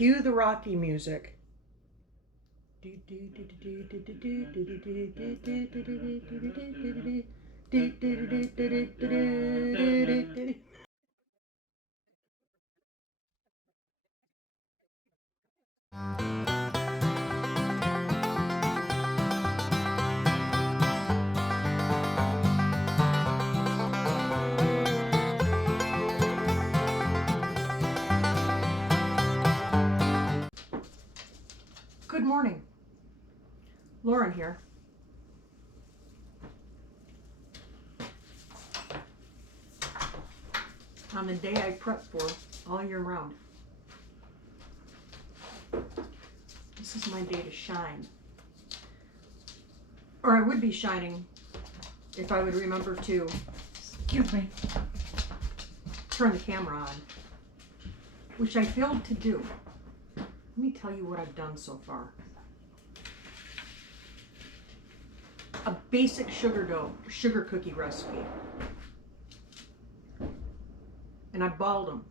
Cue the Rocky music. Good morning. Lauren here. On the day I prep for all year round. This is my day to shine. Or I would be shining if I would remember to, excuse me, turn the camera on, which I failed to do. Let me tell you what I've done so far. A basic sugar cookie recipe. And I balled them.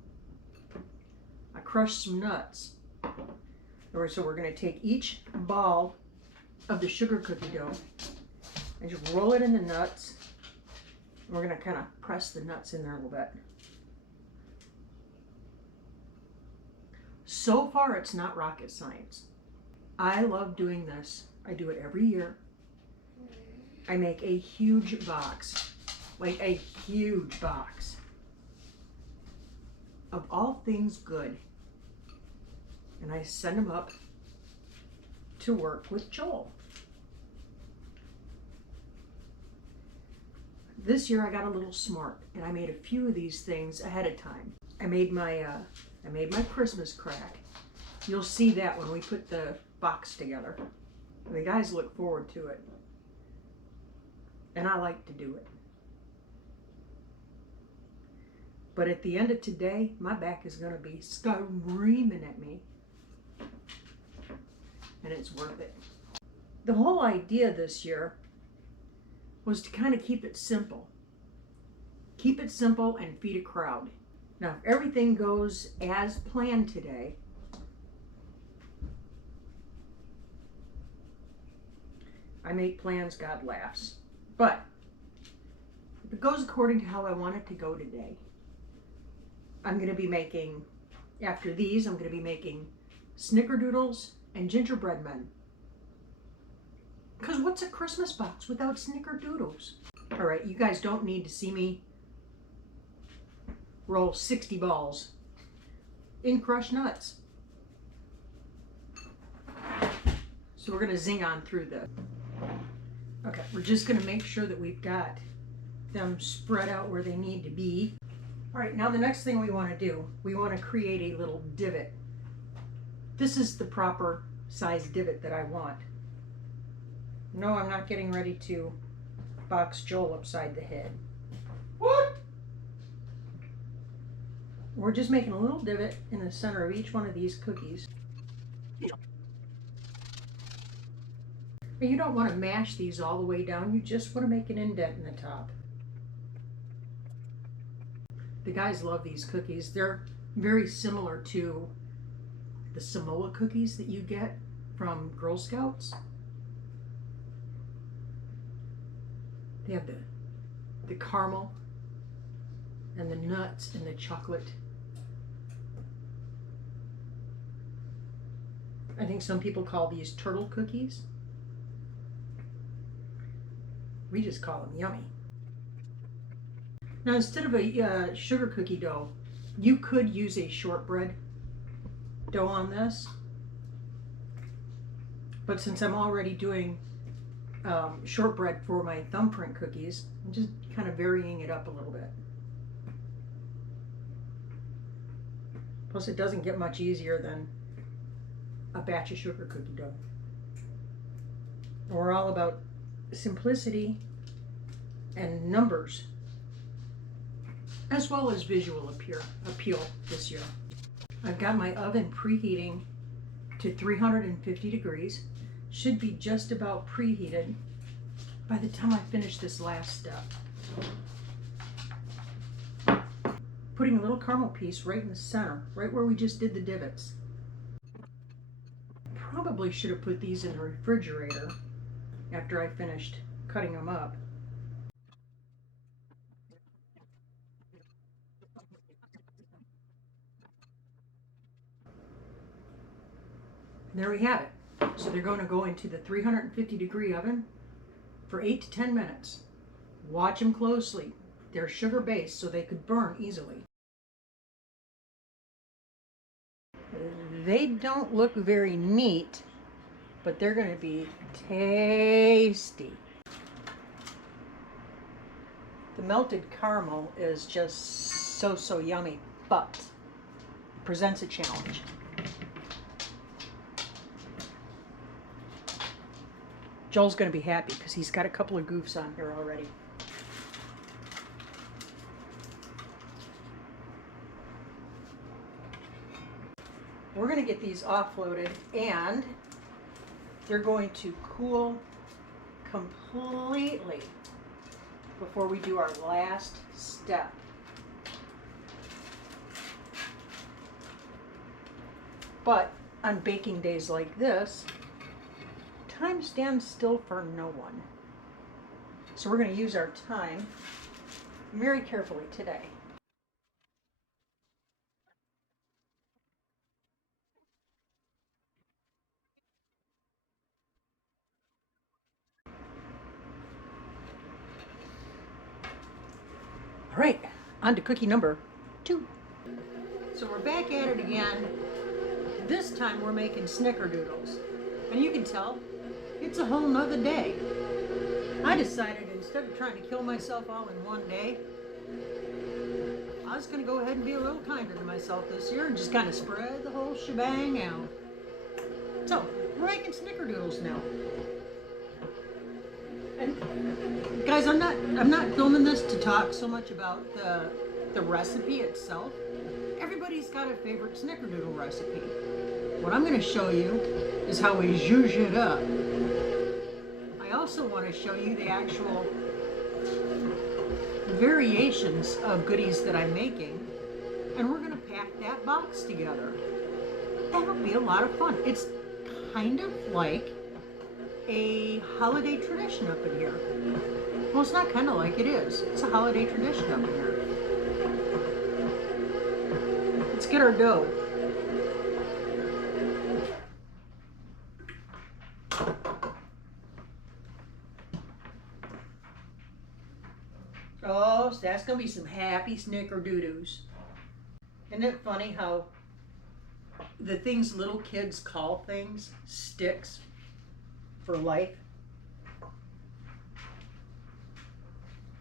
I crushed some nuts. So we're going to take each ball of the sugar cookie dough and just roll it in the nuts. And we're going to kind of press the nuts in there a little bit. So far, it's not rocket science. I love doing this. I do it every year. I make a huge box, like a huge box of all things good. And I send them up to work with Joel. This year I got a little smart and I made a few of these things ahead of time. I made my Christmas crack. You'll see that when we put the box together. The guys look forward to it. And I like to do it. But at the end of today, my back is going to be screaming at me. And it's worth it. The whole idea this year was to kind of keep it simple. Keep it simple and feed a crowd. Now, if everything goes as planned today, I make plans, God laughs. But if it goes according to how I want it to go today, I'm going to be making, after these, I'm going to be making snickerdoodles and gingerbread men. Because what's a Christmas box without snickerdoodles? All right, you guys don't need to see me roll 60 balls in crushed nuts. So we're going to zing on through this. Okay, we're just going to make sure that we've got them spread out where they need to be. All right, now the next thing we want to do, we want to create a little divot. This is the proper size divot that I want. No, I'm not getting ready to box Joel upside the head. What? We're just making a little divot in the center of each one of these cookies. You don't want to mash these all the way down. You just want to make an indent in the top. The guys love these cookies. They're very similar to the Samoa cookies that you get from Girl Scouts. They have the caramel and the nuts and the chocolate. I think some people call these turtle cookies. We just call them yummy. Now, instead of a sugar cookie dough, you could use a shortbread dough on this. But since I'm already doing shortbread for my thumbprint cookies, I'm just kind of varying it up a little bit. Plus, it doesn't get much easier than a batch of sugar cookie dough. We're all about simplicity and numbers, as well as visual appeal this year. I've got my oven preheating to 350 degrees. Should be just about preheated by the time I finish this last step. Putting a little caramel piece right in the center, right where we just did the divots. probably should have put these in the refrigerator after I finished cutting them up. There we have it. So they're going to go into the 350-degree oven for 8 to 10 minutes. Watch them closely. They're sugar based, so they could burn easily. They don't look very neat, but they're going to be tasty. The melted caramel is just so yummy, but it presents a challenge. Joel's going to be happy because he's got a couple of goofs on here already. We're going to get these offloaded and they're going to cool completely before we do our last step. But on baking days like this, time stands still for no one. So we're going to use our time very carefully today. All right, on to cookie number 2. So we're back at it again. This time we're making snickerdoodles. And you can tell, it's a whole nother day. I decided instead of trying to kill myself all in one day, I was going to go ahead and be a little kinder to myself this year and just kind of spread the whole shebang out. So, we're making snickerdoodles now. And guys, I'm not filming this to talk so much about the recipe itself. Everybody's got a favorite snickerdoodle recipe. What I'm going to show you is how we zhuzh it up. I also want to show you the actual variations of goodies that I'm making, and we're going to pack that box together. That'll be a lot of fun. It's kind of like a holiday tradition up in here. Well, it's not kind of like, it is. It's a holiday tradition up in here. Let's get our dough. Oh, so that's going to be some happy snickerdoodles. Isn't it funny how the things little kids call things sticks for life?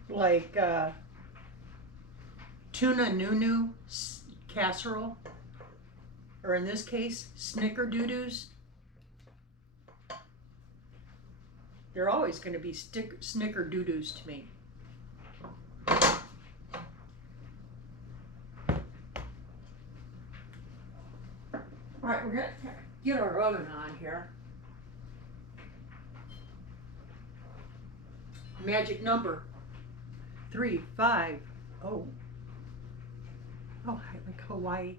Like tuna nunu casserole, or in this case, snickerdoodles. They're always going to be snickerdoodles to me. All right, we're going to get our oven on here. Magic number 350. Oh, like Hawaii.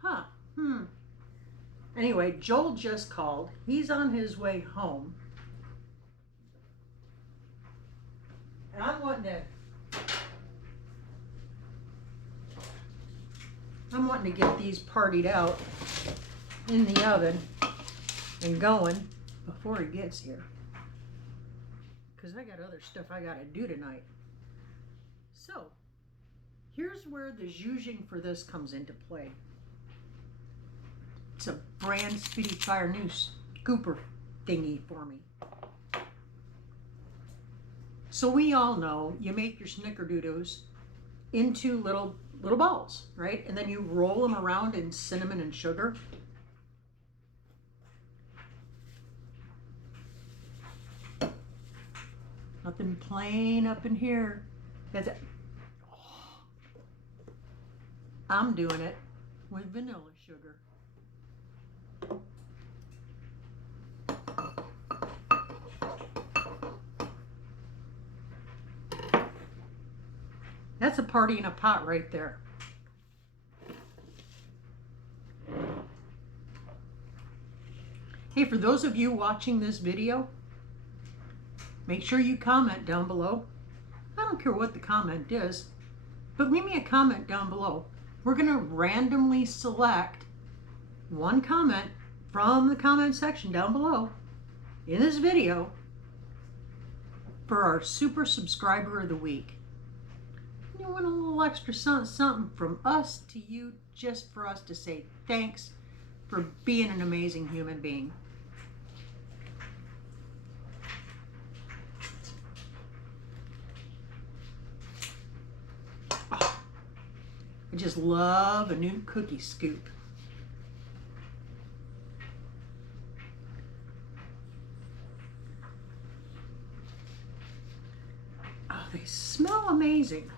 Huh. Anyway, Joel just called. He's on his way home. And I'm wanting to get these partied out in the oven and going before he gets here. Because I got other stuff I got to do tonight. So, here's where the zhuzhing for this comes into play. It's a brand Spitfire new scooper thingy for me. So we all know you make your snickerdoodles into little balls, right? And then you roll them around in cinnamon and sugar. Nothing plain up in here. That's it. I'm doing it with vanilla sugar. That's a party in a pot right there. Hey, for those of you watching this video, make sure you comment down below. I don't care what the comment is, but leave me a comment down below. We're going to randomly select one comment from the comment section down below in this video for our super subscriber of the week. You want a little extra something from us to you, just for us to say thanks for being an amazing human being. Oh, I just love a new cookie scoop. Oh, they smell amazing.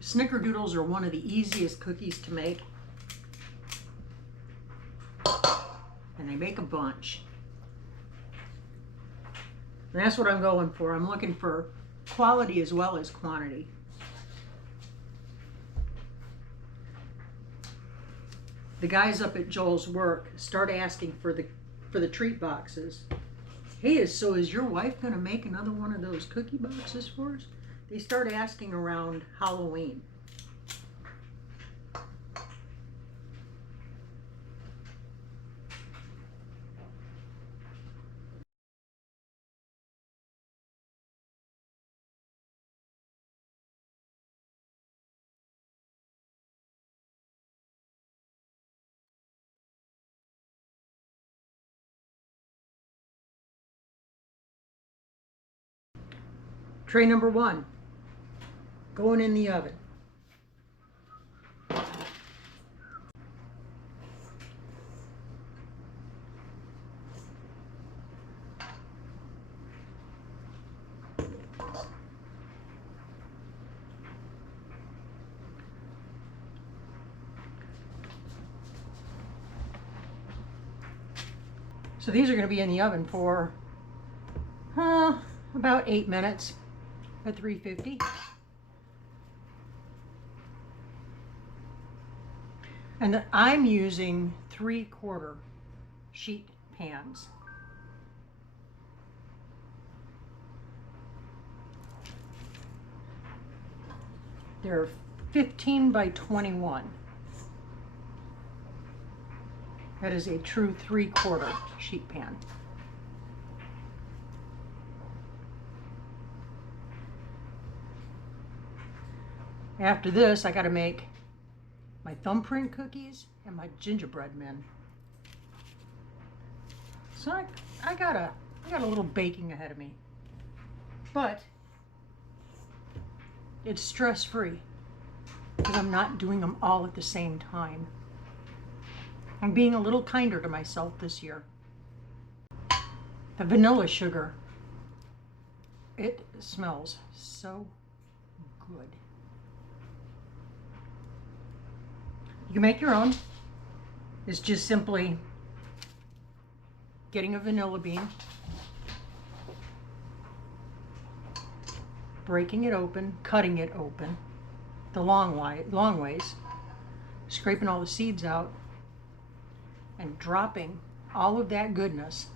Snickerdoodles are one of the easiest cookies to make, and they make a bunch. And that's what I'm going for. I'm looking for quality as well as quantity. The guys up at Joel's work start asking for the treat boxes. Hey, so is your wife going to make another one of those cookie boxes for us? They start asking around Halloween. Tray number 1, going in the oven. So these are going to be in the oven for about 8 minutes at 350. And I'm using 3/4 sheet pans. They're 15 by 21. That is a true 3/4 sheet pan. After this, I got to make my thumbprint cookies and my gingerbread men. So I got a little baking ahead of me, but it's stress-free because I'm not doing them all at the same time. I'm being a little kinder to myself this year. The vanilla sugar, it smells so good. You can make your own. It's just simply getting a vanilla bean, breaking it open, cutting it open the long ways, scraping all the seeds out, and dropping all of that goodness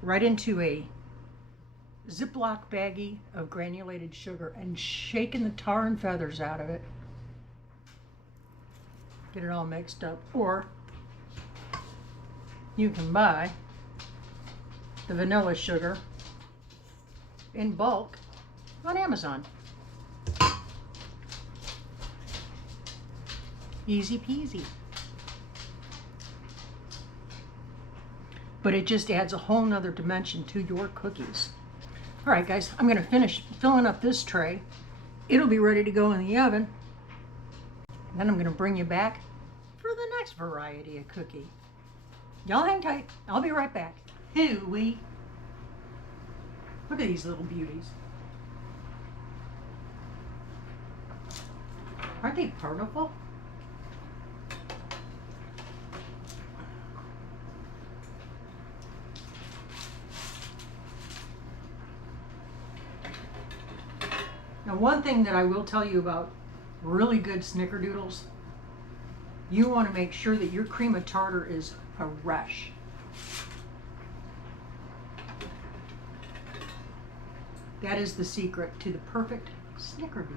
right into a Ziploc baggie of granulated sugar and shaking the tar and feathers out of it. Get it all mixed up. Or you can buy the vanilla sugar in bulk on Amazon. Easy peasy. But it just adds a whole nother dimension to your cookies. All right, guys, I'm gonna finish filling up this tray. It'll be ready to go in the oven. And then I'm gonna bring you back for the next variety of cookie. Y'all hang tight, I'll be right back. Hooey. Look at these little beauties. Aren't they beautiful? Now, one thing that I will tell you about really good snickerdoodles You want to make sure that your cream of tartar is a rush. That is the secret to the perfect snickerdoodle.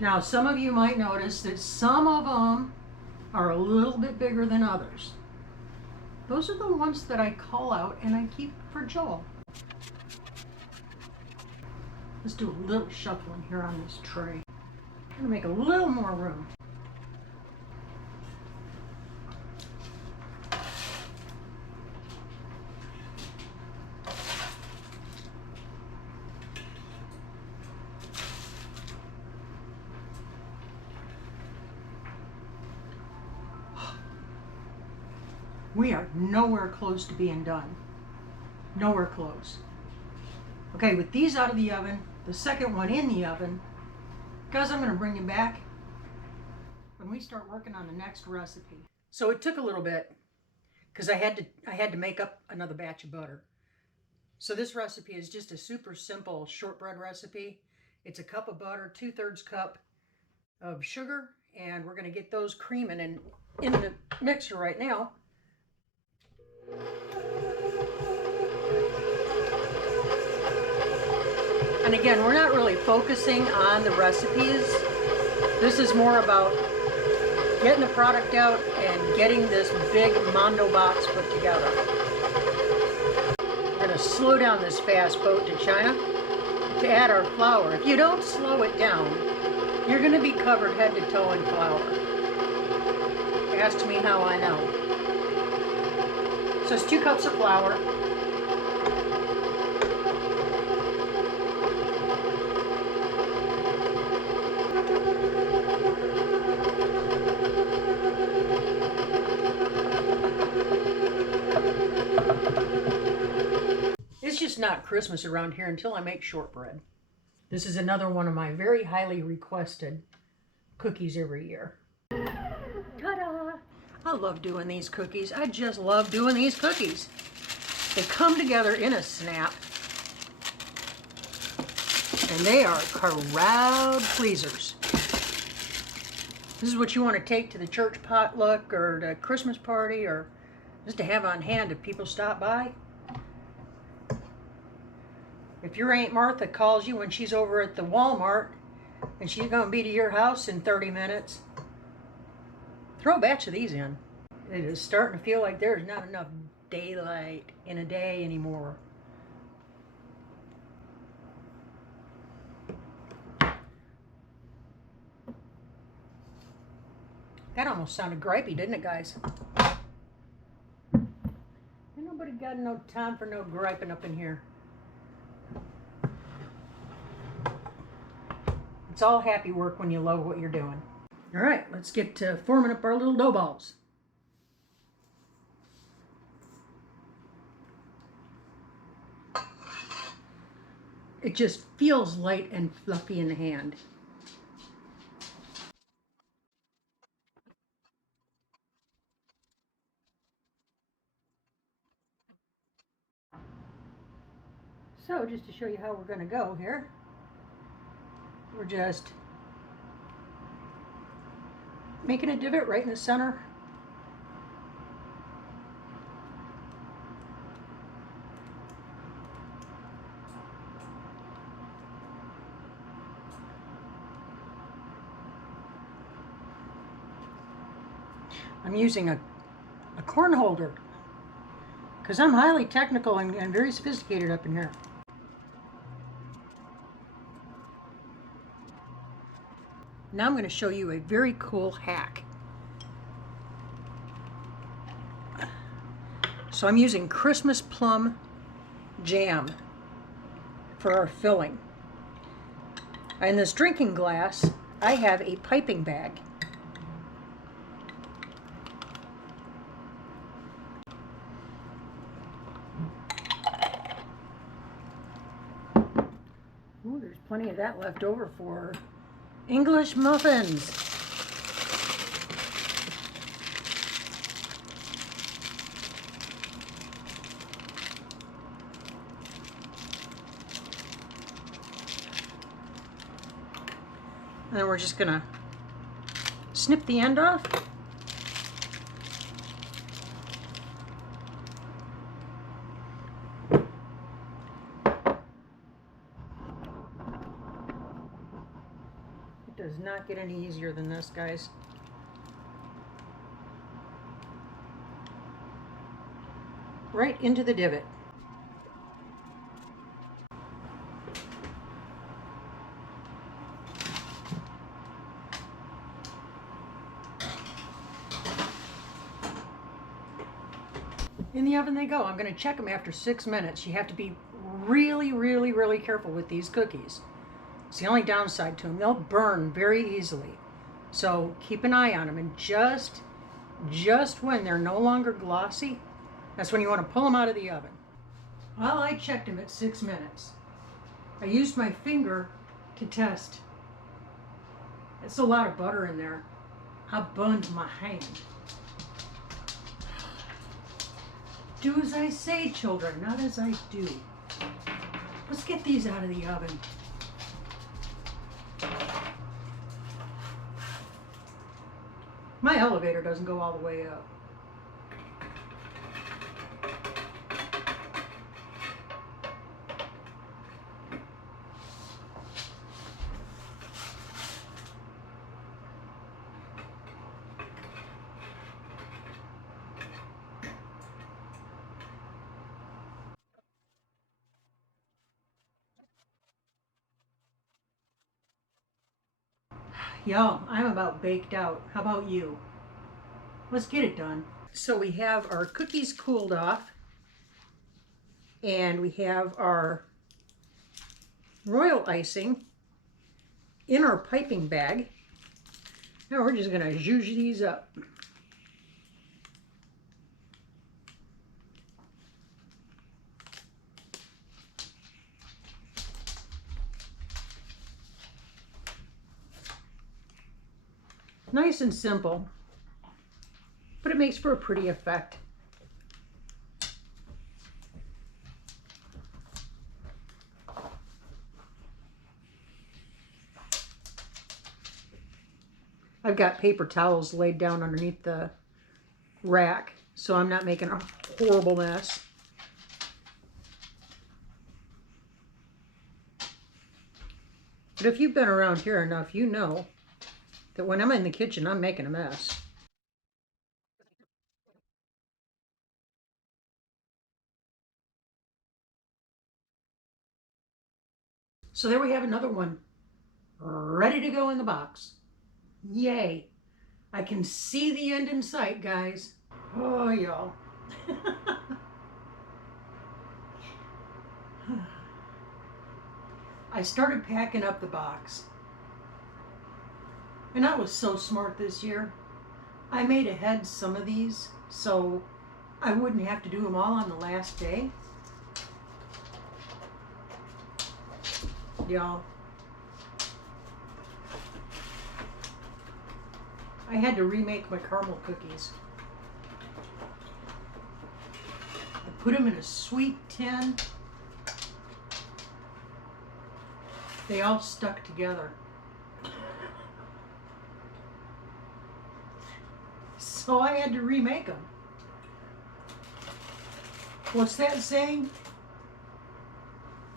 Now, some of you might notice that some of them are a little bit bigger than others. Those are the ones that I call out and I keep for Joel. Let's do a little shuffling here on this tray. I'm gonna make a little more room. We are nowhere close to being done. Nowhere close. Okay, with these out of the oven, the second one in the oven, guys, I'm going to bring you back when we start working on the next recipe. So it took a little bit because I had to make up another batch of butter. So this recipe is just a super simple shortbread recipe. It's a cup of butter, 2/3 cup of sugar, and we're going to get those creaming in the mixer right now. And again, we're not really focusing on the recipes. This is more about getting the product out and getting this big Mondo box put together. We're going to slow down this fast boat to China to add our flour. If you don't slow it down, you're going to be covered head to toe in flour. Ask me how I know. So it's 2 cups of flour. It's just not Christmas around here until I make shortbread. This is another one of my very highly requested cookies every year. Ta-da! I love doing these cookies. I just love doing these cookies. They come together in a snap. And they are crowd pleasers. This is what you want to take to the church potluck or the Christmas party or just to have on hand if people stop by. If your Aunt Martha calls you when she's over at the Walmart and she's going to be to your house in 30 minutes, throw a batch of these in. It is starting to feel like there's not enough daylight in a day anymore. That almost sounded gripey, didn't it, guys? Ain't nobody got no time for no griping up in here. It's all happy work when you love what you're doing. All right, let's get to forming up our little dough balls. It just feels light and fluffy in the hand. So just to show you how we're going to go here, we're just making a divot right in the center. I'm using a corn holder because I'm highly technical and very sophisticated up in here. Now I'm going to show you a very cool hack. So I'm using Christmas plum jam for our filling. In this drinking glass, I have a piping bag. Ooh, there's plenty of that left over for English muffins. And then we're just gonna snip the end off. It does not get any easier than this, guys. Right into the divot. In the oven they go. I'm going to check them after 6 minutes. You have to be really, really, really careful with these cookies. It's the only downside to them. They'll burn very easily. So keep an eye on them. And just when they're no longer glossy, that's when you want to pull them out of the oven. Well, I checked them at 6 minutes. I used my finger to test. It's a lot of butter in there. I burned my hand. Do as I say, children, not as I do. Let's get these out of the oven. My elevator doesn't go all the way up. Yo, I'm about baked out. How about you? Let's get it done. So we have our cookies cooled off, and we have our royal icing in our piping bag. Now we're just gonna zhuzh these up. Nice and simple, but it makes for a pretty effect. I've got paper towels laid down underneath the rack, so I'm not making a horrible mess. But if you've been around here enough, you know that when I'm in the kitchen, I'm making a mess. So there we have another one, ready to go in the box. Yay. I can see the end in sight, guys. Oh, y'all. I started packing up the box. And I was so smart this year. I made ahead some of these so I wouldn't have to do them all on the last day. Y'all, I had to remake my caramel cookies. I put them in a sweet tin. They all stuck together. So I had to remake them. What's that saying?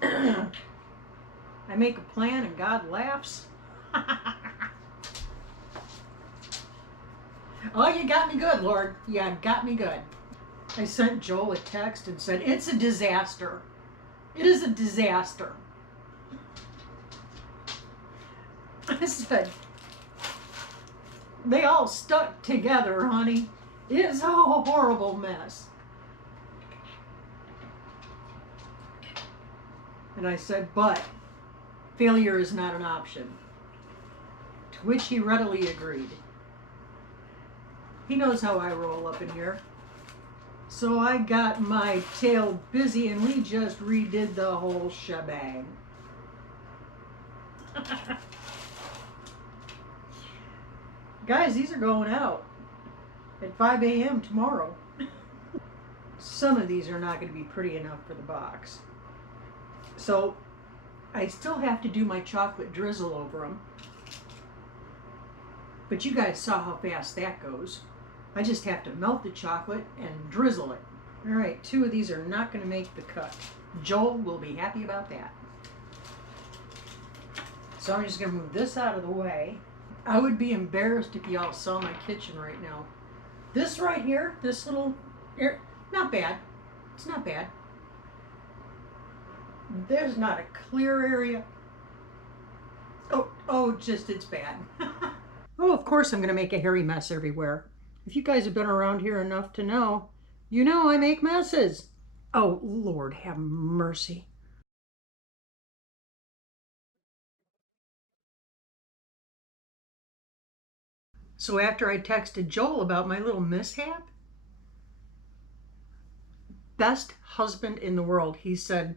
I make a plan and God laughs. Oh, you got me good, Lord. You got me good. I sent Joel a text and said, it's a disaster. It is a disaster. I said, they all stuck together, honey. It's a horrible mess. And I said, but failure is not an option. To which he readily agreed. He knows how I roll up in here. So I got my tail busy and we just redid the whole shebang. Guys, these are going out at 5 a.m. tomorrow. Some of these are not going to be pretty enough for the box. So I still have to do my chocolate drizzle over them. But you guys saw how fast that goes. I just have to melt the chocolate and drizzle it. All right, 2 of these are not going to make the cut. Joel will be happy about that. So I'm just going to move this out of the way. I would be embarrassed if y'all saw my kitchen right now. This right here, this little area, not bad. It's not bad. There's not a clear area. Just it's bad. Oh, of course I'm going to make a hairy mess everywhere. If you guys have been around here enough to know, you know I make messes. Oh, Lord, have mercy. So after I texted Joel about my little mishap, best husband in the world, he said,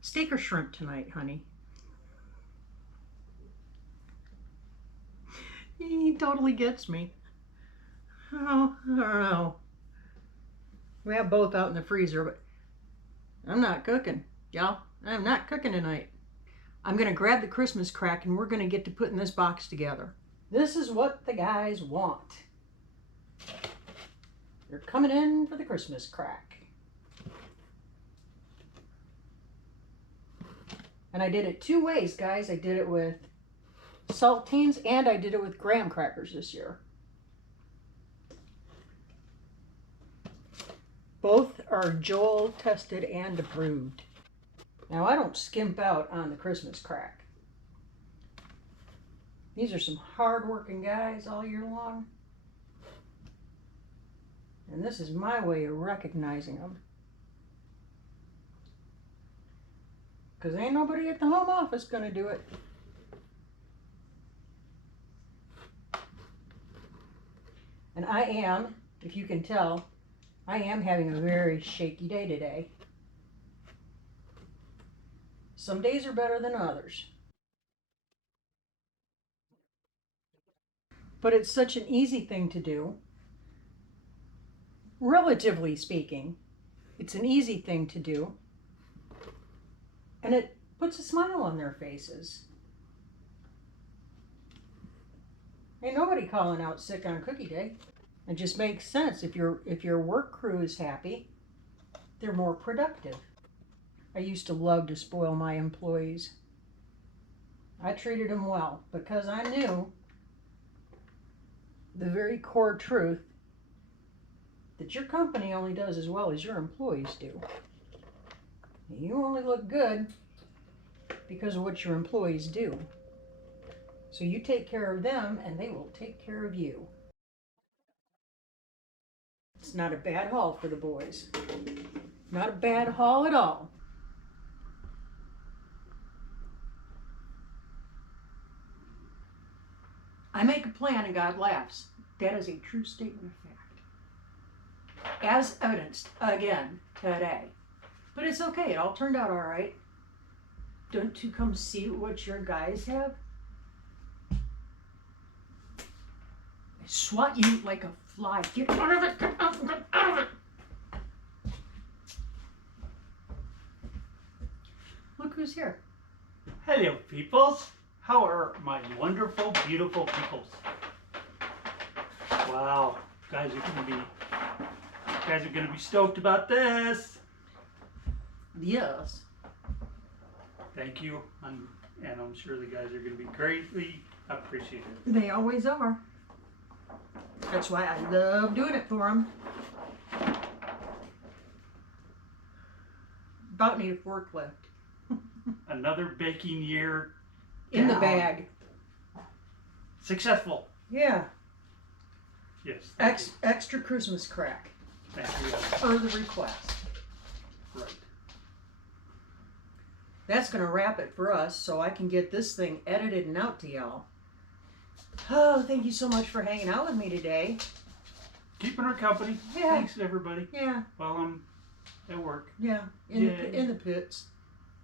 steak or shrimp tonight, honey? He totally gets me. Oh, I don't know. We have both out in the freezer, but I'm not cooking, y'all. I'm not cooking tonight. I'm going to grab the Christmas crack and we're going to get to putting this box together. This is what the guys want. They're coming in for the Christmas crack. And I did it 2 ways, guys. I did it with saltines and I did it with graham crackers this year. Both are Joel tested and approved. Now I don't skimp out on the Christmas crack. These are some hard-working guys all year long. And this is my way of recognizing them. Because ain't nobody at the home office going to do it. And I am, if you can tell, I am having a very shaky day today. Some days are better than others. But it's such an easy thing to do. Relatively speaking, it's an easy thing to do. And it puts a smile on their faces. Ain't nobody calling out sick on cookie day. It just makes sense. If your work crew is happy, they're more productive. I used to love to spoil my employees. I treated them well because I knew the very core truth that your company only does as well as your employees do. You only look good because of what your employees do. So you take care of them and they will take care of you. It's not a bad haul for the boys. Not a bad haul at all. I make a plan and God laughs. That is a true statement of fact. As evidenced again today. But it's okay, it all turned out all right. Don't you come see what your guys have? I swat you like a fly. Get out of it, get out of it, get out of it. Look who's here. Hello, peoples. How are my wonderful, beautiful peoples? Wow, guys are gonna be stoked about this. Yes. Thank you, and I'm sure the guys are gonna be greatly appreciated. They always are. That's why I love doing it for them. About need a forklift. Another baking year In the down. bag. Successful. Yeah. Yes. Extra Christmas crack. Thank you. Per the request. Right. That's going to wrap it for us so I can get this thing edited and out to y'all. Oh, thank you so much for hanging out with me today. Keeping our company. Yeah. Thanks, everybody. Yeah. While I'm at work. Yeah. In the pits.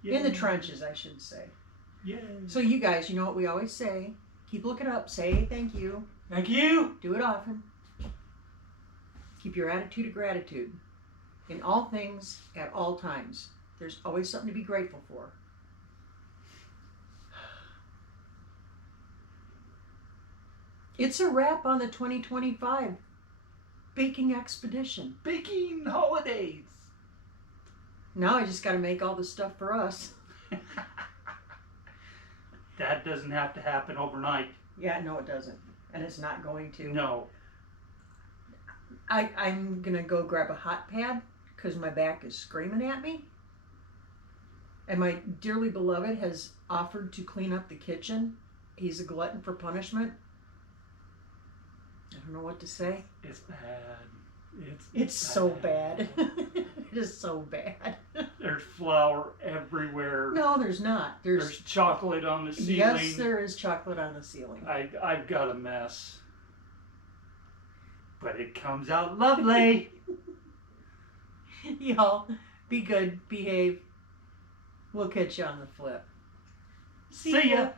Yay. In the trenches, I should say. Yeah. So you guys, you know what we always say. Keep looking up. Say thank you. Thank you. Do it often. Keep your attitude of gratitude. In all things, at all times. There's always something to be grateful for. It's a wrap on the 2025 baking expedition. Baking holidays. Now I just got to make all the stuff for us. That doesn't have to happen overnight. Yeah, no, it doesn't. And it's not going to. No. I'm going to go grab a hot pad because my back is screaming at me. And my dearly beloved has offered to clean up the kitchen. He's a glutton for punishment. I don't know what to say. It's bad. It's so bad. It is so bad. There's flour everywhere. No, there's not. There's chocolate on the ceiling. Yes, there is chocolate on the ceiling. I've got a mess. But it comes out lovely. Y'all, be good, behave. We'll catch you on the flip. See ya.